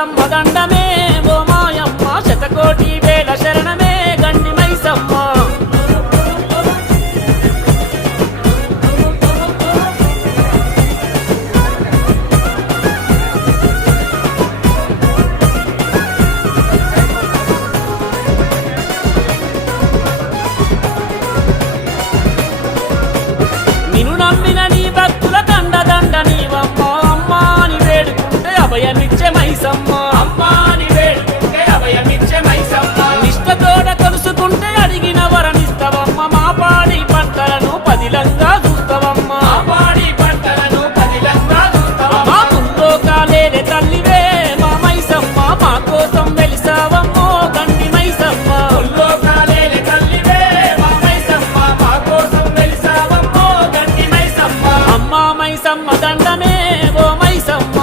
మైసమ్మ దండమే ఓ మాయమ్మ శతకోటి వేల శరణమే గండి మైసమ్మ నిన్ను నమ్మిన నీ భక్తుల దండ దండ నీవమ్మ అమ్మా అని వేడుకుంటే అభయమిచ్చే మైసమ్మ అమ్మా అని వేడుకుంటే అభయమిచ్చే మైసమ్మ నిష్టతోడ కలుసుకుంటే అడిగిన వరమిస్తవమ్మ మా పాడి పంటలను పదిలంగా చూస్తావమ్మ మా పాడి పంటలను పదిలంగా చూస్తావమ్మ ముల్లోకాలేలే తల్లివే మా మైసమ్మ మా కోసం వెలిసావమ్మో గండి మైసమ్మ ముల్లోకాలేలే తల్లివే మా మైసమ్మ మా కోసం వెలిసావమ్మో గండి మైసమ్మ అమ్మా మైసమ్మ దండమే ఓ మైసమ్మ